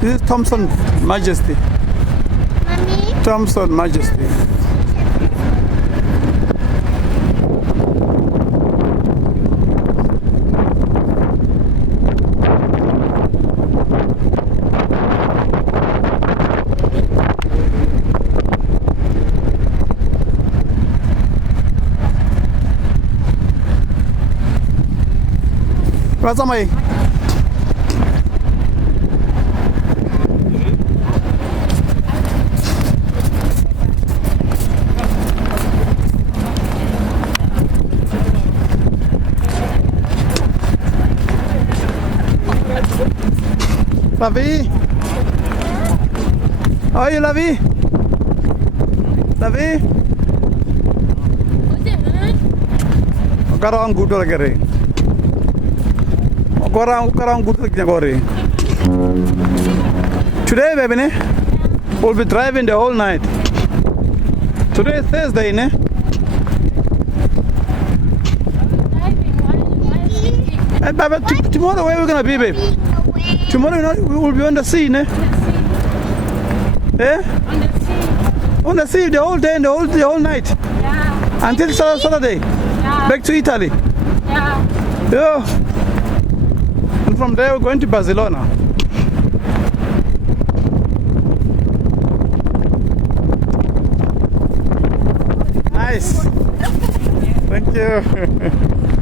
This is Thompson Majesty. Mommy? Thompson Majesty. What's up, mate? Lavi? How are you, Lavi? Lavi? Karang gudo lagi. Karang gudo lagi. Today, baby, ne? We'll be driving the whole night. Today is Thursday, ne? And Baba, tomorrow where are we gonna be, babe? Tomorrow we will be on the sea, ne? Eh? On the sea the whole day and the whole night. Yeah. Until Saturday. Yeah. Back to Italy. Yeah. Yeah. And from there we're going to Barcelona. Nice. Thank you.